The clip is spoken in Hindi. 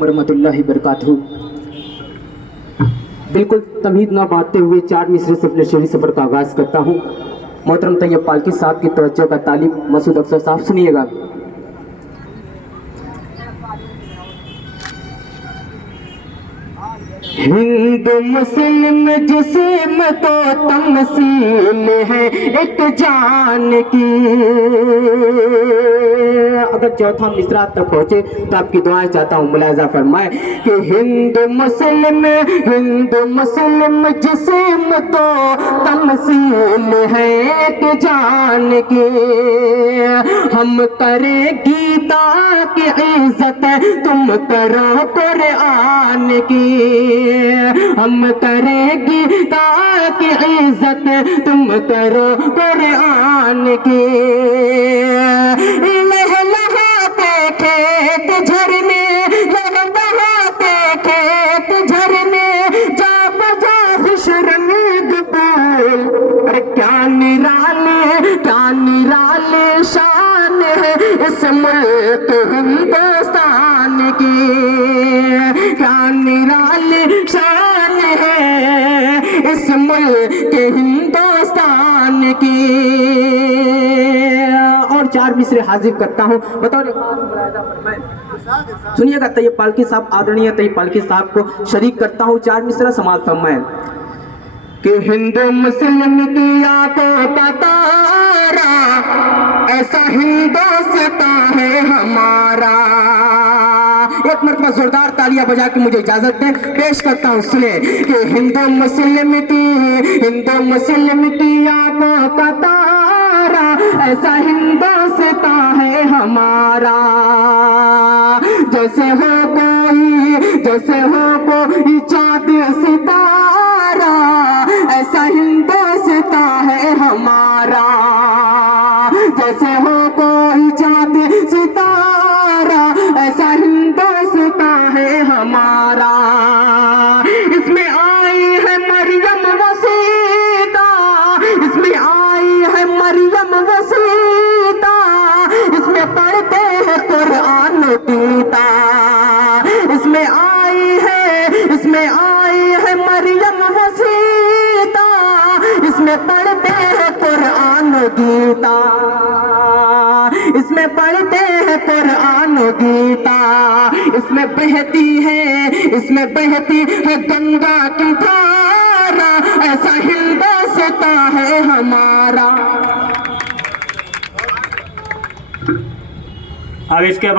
वरहमतुल्लाहि बरकातहू। बिल्कुल तमीज़ ना बांटते हुए 4 मिसरे से अपने शेरी सफ़र का आगाज़ करता हूँ। मोहतरम तैयब पालकी साहब की तवज्जो का तालिब मसूद अफसर साहब सुनिएगा। हिंदू मुस्लिम जिस्म तो तमसील है एक जान की। अगर चौथा मिसरा तक पहुंचे तो आपकी दुआएं चाहता हूँ मुलाजा फरमाए कि हिंदू मुस्लिम जिस्म तो तमसील है एक जान की। हम करें गीता की इज्जत तुम करो कुरान की। हम करें गीता की इज्जत तुम करो कुरान की। लहलहाते खेत झरने लहलहाते खेत झरने जा बजा खुश रंग बोल। अरे क्या निराले शान है इस मुल्क हिंदुस्तान की। क्या निराले शान है इस मुल्क हिंदुस्तान की। और 4 मिसरे हाजिर करता हूँ बतौर सुनिएगा। तैयब पालकी साहब, आदरणीय तैयब पालकी साहब को शरीक करता हूँ 4 मिसरा समाज फरमाएं कि हिंदू मुस्लिम की आंखों का तारा ऐसा हिंदुस्तान है हमारा। एक मरतबा जोरदार तालियां बजा के मुझे इजाजत दें, पेश करता हूँ सुने कि हिंदू मुस्लिम की आंखों का तारा ऐसा हिंदुस्तान है हमारा। जैसे हो कोई चाँद सितारा ऐसा हिंदुस्तान है हमारा। जैसे हो कोई चाँद सितारा ऐसा हिंदुस्तान है हमारा। इसमें आई है मरियम वसीता, इसमें आई है मरियम वसीता, इसमें पढ़ते हैं कुरान गीता। इसमें आई है मरियम वसीता, इसमें पढ़ते हैं कुरान गीता। इसमें पढ़ते हैं कुरान गीता। इसमें बहती है गंगा की धारा ऐसा हिंदुस्तान है हमारा। अब इसके